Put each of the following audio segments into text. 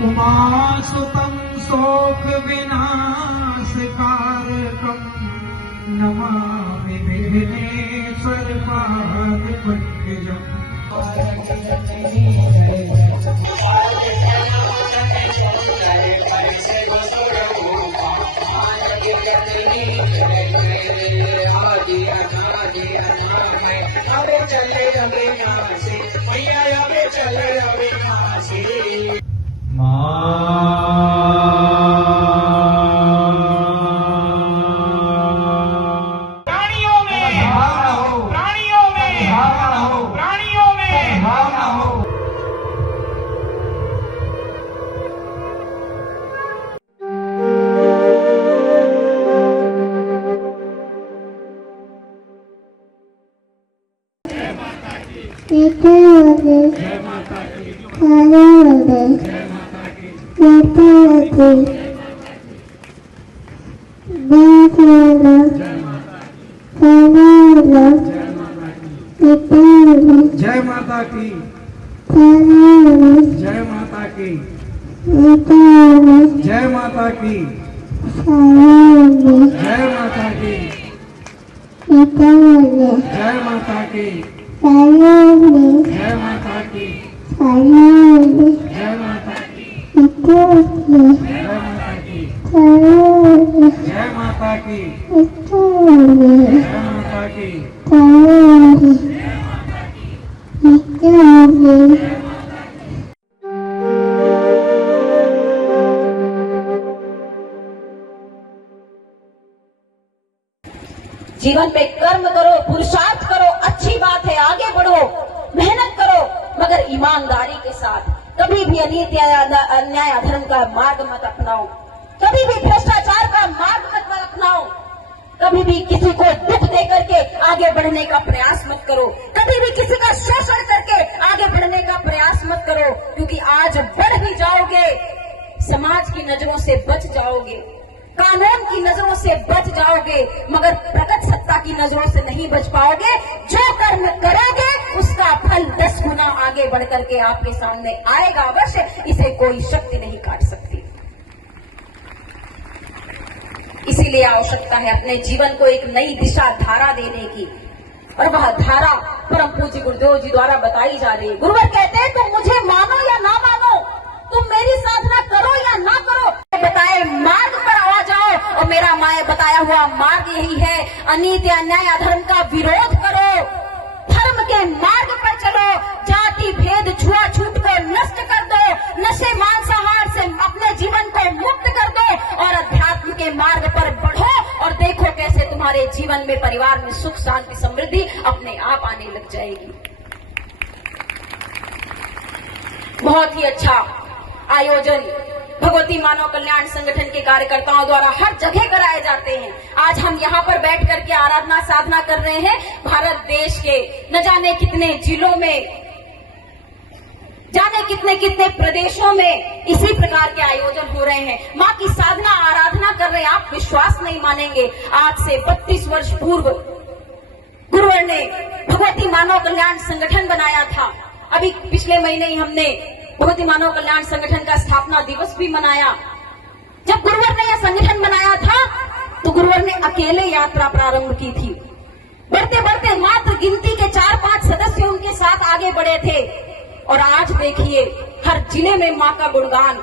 उमासुतं शोक विनाशकारकं नमामि विघ्नेश्वर पाद पंकजम्। जय माता की, जय माता की, जय माता की, जय माता की, जय माता की, जय माता की, जय माता की, जय माता की, जीवन में कर्म करो, पुरुषार्थ करो, अच्छी बात है, आगे बढ़ो, मेहनत करो, मगर ईमानदारी के साथ। कभी भी अनीति अन्याय अधर्म का मार्ग मत अपनाओ, कभी भी भ्रष्टाचार का मार्ग मत अपनाओ, कभी भी किसी को दुख दे करके आगे बढ़ने का प्रयास मत करो, कभी भी किसी का शोषण करके आगे बढ़ने का प्रयास मत करो, क्योंकि आज बढ़ भी जाओगे, समाज की नजरों से बच जाओगे, कानून की नजरों से बच जाओगे, मगर प्रकट सत्ता की नजरों से नहीं बच पाओगे। जो कर्म करोगे उसका फल 10 गुना आगे बढ़ करके आपके सामने आएगा अवश्य, इसे कोई शक्ति नहीं काट सकती। इसीलिए आवश्यकता है अपने जीवन को एक नई दिशा धारा देने की, और वह धारा परम पूज्य गुरुदेव जी द्वारा बताई जा रही है। गुरुवर कहते हैं तुम मुझे मानो या ना मानो, तुम मेरी साधना करो या ना करो, बताए मार्ग पर आ जाओ, और मेरा माया बताया हुआ मार्ग यही है, अनीति अन्याय अधर्म का विरोध करो, धर्म के मार्ग पर चलो, जाति भेद छुआछूत को नष्ट कर दो, नशे मांसाहार से अपने जीवन को मुक्त कर दो, और अध्यात्म के मार्ग पर बढ़ो, और देखो कैसे तुम्हारे जीवन में परिवार में सुख शांति समृद्धि अपने आप आने लग जाएगी। बहुत ही अच्छा आयोजन भगवती मानव कल्याण संगठन के कार्यकर्ताओं द्वारा हर जगह कराए जाते हैं। आज हम यहाँ पर बैठ करके आराधना साधना कर रहे हैं। भारत देश के न जाने कितने जिलों में, जाने कितने कितने प्रदेशों में इसी प्रकार के आयोजन हो रहे हैं। माँ की साधना आराधना कर रहे हैं। आप विश्वास नहीं मानेंगे, आज से 32 वर्ष पूर्व गुरुवर ने भगवती मानव कल्याण संगठन बनाया था। अभी पिछले महीने ही हमने भगवती मानव कल्याण संगठन का स्थापना दिवस भी मनाया। जब गुरुवर ने यह संगठन बनाया था तो गुरुवर ने अकेले यात्रा प्रारंभ की थी। बढ़ते बढ़ते मात्र गिनती के 4-5 सदस्य उनके साथ आगे बढ़े थे, और आज देखिए हर जिले में माँ का गुणगान,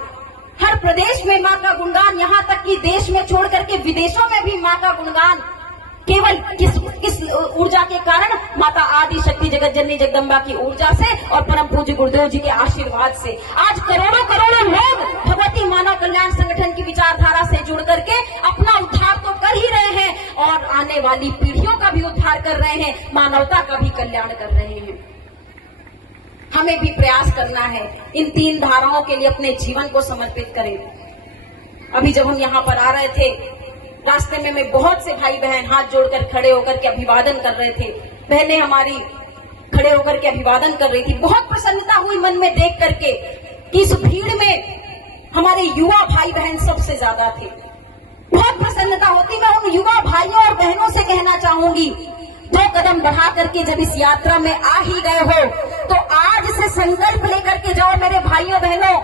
हर प्रदेश में माँ का गुणगान, यहाँ तक कि देश में छोड़ करके विदेशों में भी माँ का गुणगान। केवल किस ऊर्जा के कारण? माता आदि शक्ति जगत जननी जगदम्बा की ऊर्जा से और परम पूज्य गुरुदेव जी के आशीर्वाद से आज करोड़ों करोड़ों लोग भगवती मानव कल्याण संगठन की विचारधारा से जुड़ करके अपना उद्धार तो कर ही रहे हैं, और आने वाली पीढ़ियों का भी उद्धार कर रहे हैं, मानवता का भी कल्याण कर रहे हैं। हमें भी प्रयास करना है, इन 3 धाराओं के लिए अपने जीवन को समर्पित करें। अभी जब हम यहाँ पर आ रहे थे रास्ते में बहुत से भाई बहन हाथ जोड़कर खड़े होकर के अभिवादन कर रहे थे, बहनें हमारी खड़े होकर के अभिवादन कर रही थी। बहुत प्रसन्नता हुई मन में देख करके कि इस भीड़ में हमारे युवा भाई बहन सबसे ज्यादा थे। बहुत प्रसन्नता होती। मैं उन युवा भाइयों और बहनों से कहना चाहूंगी, जो कदम बढ़ा करके जब इस यात्रा में आ ही गए हो तो आज से संकल्प लेकर के जाओ। मेरे भाइयों बहनों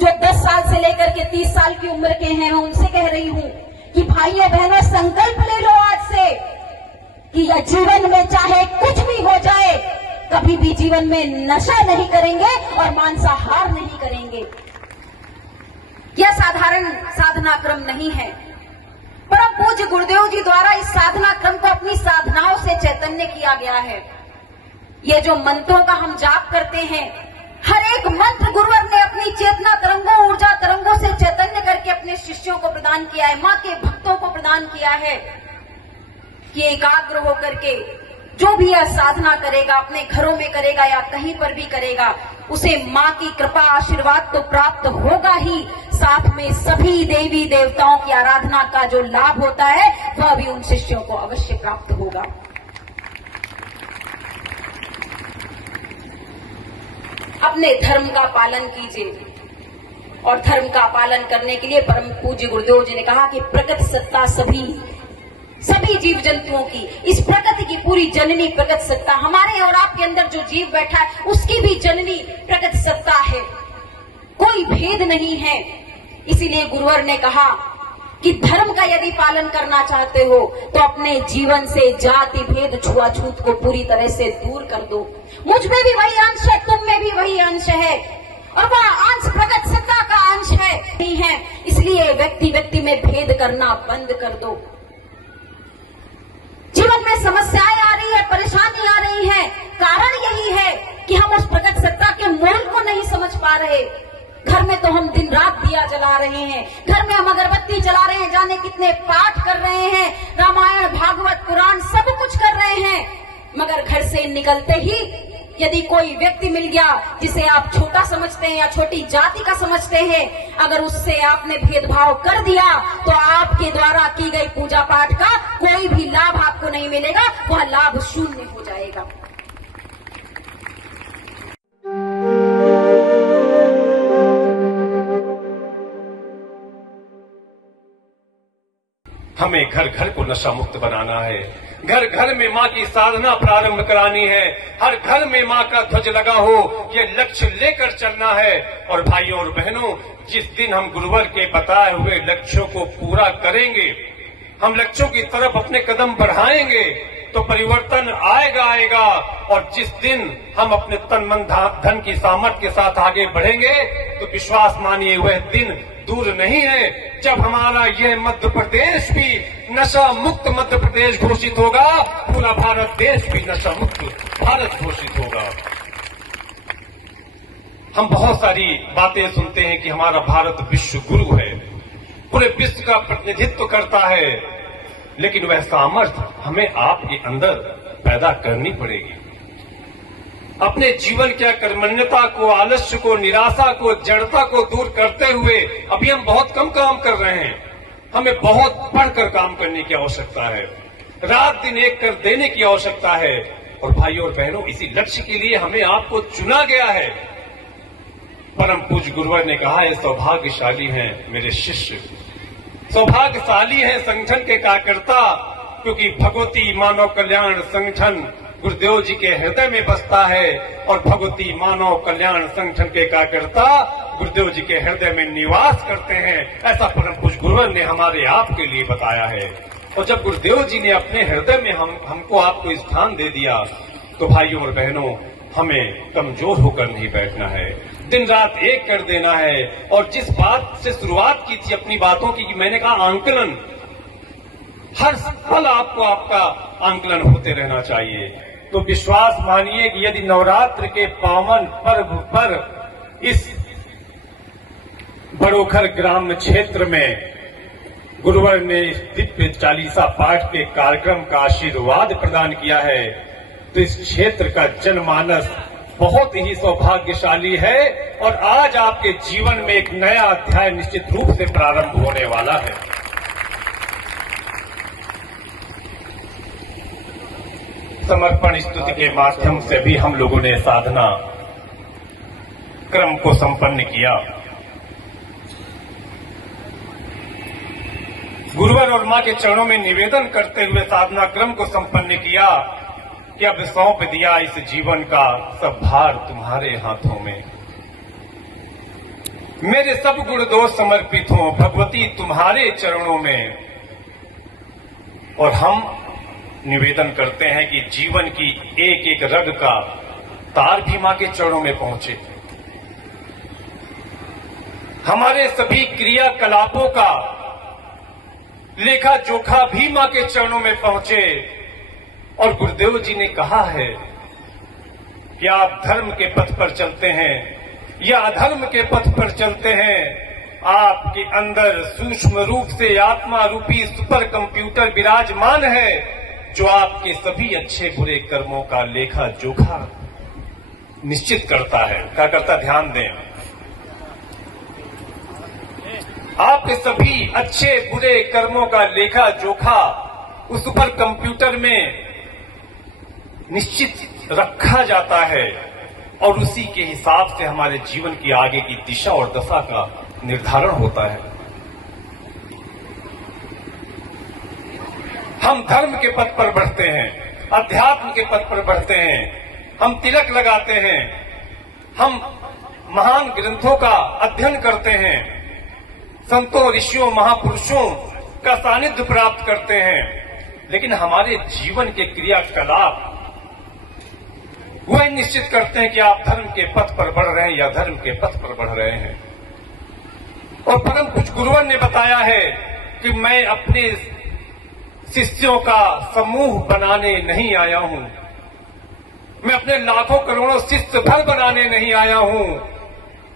जो 10 साल से लेकर के 30 साल की उम्र के हैं, मैं उनसे कह रही हूं कि भाइयों बहनों संकल्प ले लो आज से कि यह जीवन में चाहे कुछ भी हो जाए, कभी भी जीवन में नशा नहीं करेंगे और मांसाहार नहीं करेंगे। यह साधारण साधना क्रम नहीं है। परम पूज्य गुरुदेव जी द्वारा इस साधना क्रम को अपनी साधनाओं से चैतन्य किया गया है। ये जो मंत्रों का हम जाप करते हैं, हर एक मंत्र गुरुवर ने अपनी चेतना तरंगों, ऊर्जा तरंगों से चैतन्य करके अपने शिष्यों को प्रदान किया है, मां के भक्तों को प्रदान किया है कि एकाग्र होकर के जो भी यह साधना करेगा, अपने घरों में करेगा या कहीं पर भी करेगा, उसे मां की कृपा आशीर्वाद तो प्राप्त होगा ही, साथ में सभी देवी देवताओं की आराधना का जो लाभ होता है वह भी उन शिष्यों को अवश्य प्राप्त होगा। अपने धर्म का पालन कीजिए और धर्म का पालन करने के लिए परम पूज्य गुरुदेव जी ने कहा कि प्रकृति सत्ता सभी जीव जंतुओं की, इस प्रकृति की पूरी जननी प्रकृति सत्ता, हमारे और आपके अंदर जो जीव बैठा है उसकी भी जननी प्रकृति सत्ता है, कोई भेद नहीं है। इसीलिए गुरुवर ने कहा कि धर्म का यदि पालन करना चाहते हो तो अपने जीवन से जाति भेद छुआछूत को पूरी तरह से दूर कर दो। मुझ में भी वही अंश है, तुम में भी वही अंश है और वह अंश प्रकृति सत्ता का अंश है, नहीं है। इसलिए व्यक्ति व्यक्ति में भेद करना बंद कर दो। जीवन में समस्याएं आ रही है, परेशानी आ रही है, कारण यही है कि हम उस प्रकृति सत्ता के मूल को नहीं समझ पा रहे। घर में तो हम दिन रात दिया जला रहे हैं, घर में हम अगरबत्ती जला रहे हैं, जाने कितने पाठ कर रहे हैं, रामायण भागवत पुराण सब कुछ कर रहे हैं, मगर घर से निकलते ही यदि कोई व्यक्ति मिल गया जिसे आप छोटा समझते हैं या छोटी जाति का समझते हैं, अगर उससे आपने भेदभाव कर दिया तो आपके द्वारा की गई पूजा पाठ का कोई भी लाभ आपको नहीं मिलेगा, वह लाभ शून्य हो जाएगा। हमें घर घर को नशा मुक्त बनाना है, घर घर में मां की साधना प्रारंभ करानी है, हर घर में मां का ध्वज लगा हो, ये लक्ष्य लेकर चलना है। और भाइयों और बहनों, जिस दिन हम गुरुवर के बताए हुए लक्ष्यों को पूरा करेंगे, हम लक्ष्यों की तरफ अपने कदम बढ़ाएंगे तो परिवर्तन आएगा। और जिस दिन हम अपने तन मन धन की सामर्थ्य के साथ आगे बढ़ेंगे तो विश्वास मानिए वह दिन दूर नहीं है जब हमारा यह मध्य प्रदेश भी नशा मुक्त मध्य प्रदेश घोषित होगा, पूरा भारत देश भी नशा मुक्त भारत घोषित होगा। हम बहुत सारी बातें सुनते हैं कि हमारा भारत विश्व गुरु है, पूरे विश्व का प्रतिनिधित्व करता है, लेकिन वह सामर्थ्य हमें आपके अंदर पैदा करनी पड़ेगी। अपने जीवन के कर्मण्यता को, आलस्य को, निराशा को, जड़ता को दूर करते हुए अभी हम बहुत कम काम कर रहे हैं, हमें बहुत बढ़कर काम करने की आवश्यकता है, रात दिन एक कर देने की आवश्यकता है। और भाइयों और बहनों, इसी लक्ष्य के लिए हमें आपको चुना गया है। परम पूज्य गुरुवर ने कहा है, सौभाग्यशाली हैं मेरे शिष्य, सौभाग्यशाली हैं संगठन के कार्यकर्ता, क्योंकि भगवती मानव कल्याण संगठन गुरुदेव जी के हृदय में बसता है और भगवती मानव कल्याण संगठन के कार्यकर्ता गुरुदेव जी के हृदय में निवास करते हैं। ऐसा परम पूज्य गुरुवर ने हमारे आपके लिए बताया है। और जब गुरुदेव जी ने अपने हृदय में हमको आपको स्थान दे दिया तो भाइयों और बहनों, हमें कमजोर होकर नहीं बैठना है, दिन रात एक कर देना है। और जिस बात से शुरुआत की थी अपनी बातों की, मैंने कहा आंकलन, हर पल आपको आपका आंकलन होते रहना चाहिए। तो विश्वास मानिए कि यदि नवरात्र के पावन पर्व पर इस बड़ोखर ग्राम क्षेत्र में गुरुवर ने इस दिव्य चालीसा पाठ के कार्यक्रम का आशीर्वाद प्रदान किया है, तो इस क्षेत्र का जनमानस बहुत ही सौभाग्यशाली है और आज आपके जीवन में एक नया अध्याय निश्चित रूप से प्रारंभ होने वाला है। समर्पण स्तुति के माध्यम से भी हम लोगों ने साधना क्रम को संपन्न किया। गुरुवर और मां के चरणों में निवेदन करते हुए साधना क्रम को संपन्न किया कि अब सौंप दिया इस जीवन का सब भार तुम्हारे हाथों में। मेरे सब गुण दोष समर्पित हों भगवती तुम्हारे चरणों में। और हम निवेदन करते हैं कि जीवन की एक एक रग का तार भी मां के चरणों में पहुंचे। हमारे सभी क्रियाकलापों का लेखा जोखा भी मां के चरणों में पहुंचे। और गुरुदेव जी ने कहा है कि आप धर्म के पथ पर चलते हैं या अधर्म के पथ पर चलते हैं, आपके अंदर सूक्ष्म रूप से आत्मा रूपी सुपर कंप्यूटर विराजमान है जो आपके सभी अच्छे बुरे कर्मों का लेखा जोखा निश्चित करता है। क्या करता, ध्यान दें। आपके सभी अच्छे बुरे कर्मों का लेखा जोखा उस सुपर कंप्यूटर में निश्चित रखा जाता है और उसी के हिसाब से हमारे जीवन की आगे की दिशा और दशा का निर्धारण होता है। हम धर्म के पथ पर बढ़ते हैं, अध्यात्म के पथ पर बढ़ते हैं, हम तिलक लगाते हैं, हम महान ग्रंथों का अध्ययन करते हैं, संतों ऋषियों महापुरुषों का सानिध्य प्राप्त करते हैं, लेकिन हमारे जीवन के क्रियाकलाप वह निश्चित करते हैं कि आप धर्म के पथ पर बढ़ रहे हैं या धर्म के पथ पर बढ़ रहे हैं। और परम पूज्य गुरुवर ने बताया है कि मैं अपने शिष्यों का समूह बनाने नहीं आया हूं, मैं अपने लाखों करोड़ों शिष्य भर बनाने नहीं आया हूं,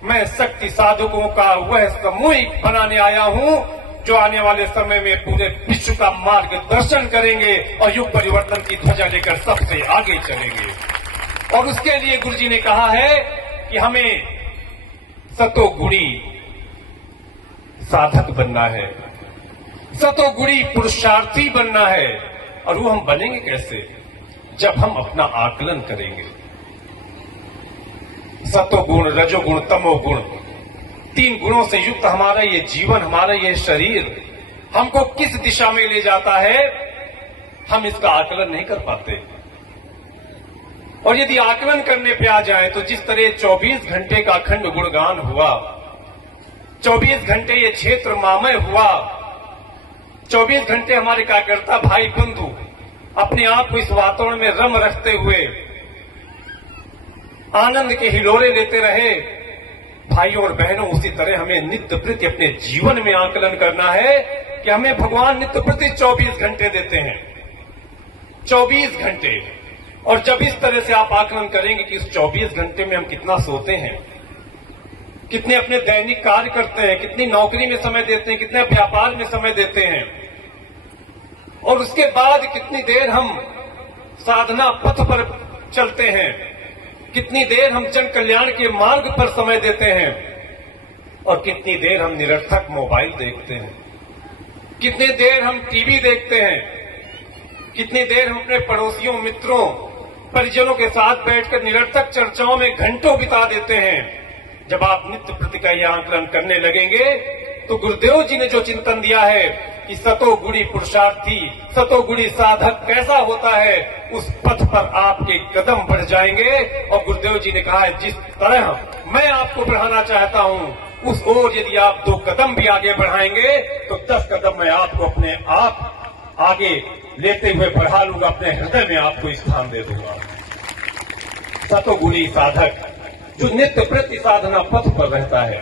मैं शक्ति साधकों का वह समूह बनाने आया हूं जो आने वाले समय में पूरे विश्व का मार्गदर्शन करेंगे और युग परिवर्तन की ध्वजा लेकर सबसे आगे चलेंगे। और उसके लिए गुरुजी ने कहा है कि हमें सतोगुणी साधक बनना है, सतोगुणी पुरुषार्थी बनना है। और वो हम बनेंगे कैसे? जब हम अपना आकलन करेंगे। सतोगुण, रजोगुण, तमोगुण, 3 गुणों से युक्त हमारा ये जीवन, हमारा ये शरीर हमको किस दिशा में ले जाता है, हम इसका आकलन नहीं कर पाते। और यदि आकलन करने पे आ जाए तो जिस तरह 24 घंटे का अखंड गुणगान हुआ, 24 घंटे ये क्षेत्र मामय हुआ, 24 घंटे हमारे कार्यकर्ता भाई बंधु अपने आप को इस वातावरण में रम रखते हुए आनंद के हिलोरे लेते रहे। भाइयों और बहनों, उसी तरह हमें नित्य प्रति अपने जीवन में आकलन करना है कि हमें भगवान नित्य प्रति 24 घंटे देते हैं, 24 घंटे। और जब इस तरह से आप आकलन करेंगे कि इस 24 घंटे में हम कितना सोते हैं, कितने अपने दैनिक कार्य करते हैं, कितनी नौकरी में समय देते हैं, कितने व्यापार में समय देते हैं, और उसके बाद कितनी देर हम साधना पथ पर चलते हैं, कितनी देर हम जन कल्याण के मार्ग पर समय देते हैं, और कितनी देर हम निरर्थक मोबाइल देखते हैं, कितनी देर हम टीवी देखते हैं, कितनी देर हम अपने पड़ोसियों, मित्रों, परिजनों के साथ बैठकर निरर्थक चर्चाओं में घंटों बिता देते हैं। जब आप नित्य प्रति का यह आकलन करने लगेंगे तो गुरुदेव जी ने जो चिंतन दिया है कि सतोगुणी पुरुषार्थी, सतोगुणी साधक कैसा होता है, उस पथ पर आपके कदम बढ़ जाएंगे। और गुरुदेव जी ने कहा है जिस तरह मैं आपको बढ़ाना चाहता हूं, उस ओर यदि आप 2 कदम भी आगे बढ़ाएंगे तो 10 कदम मैं आपको अपने आप आगे लेते हुए बढ़ा लूंगा, अपने हृदय में आपको स्थान दे दूंगा। सतोगुणी साधक जो नित्य प्रति साधना पथ पर रहता है,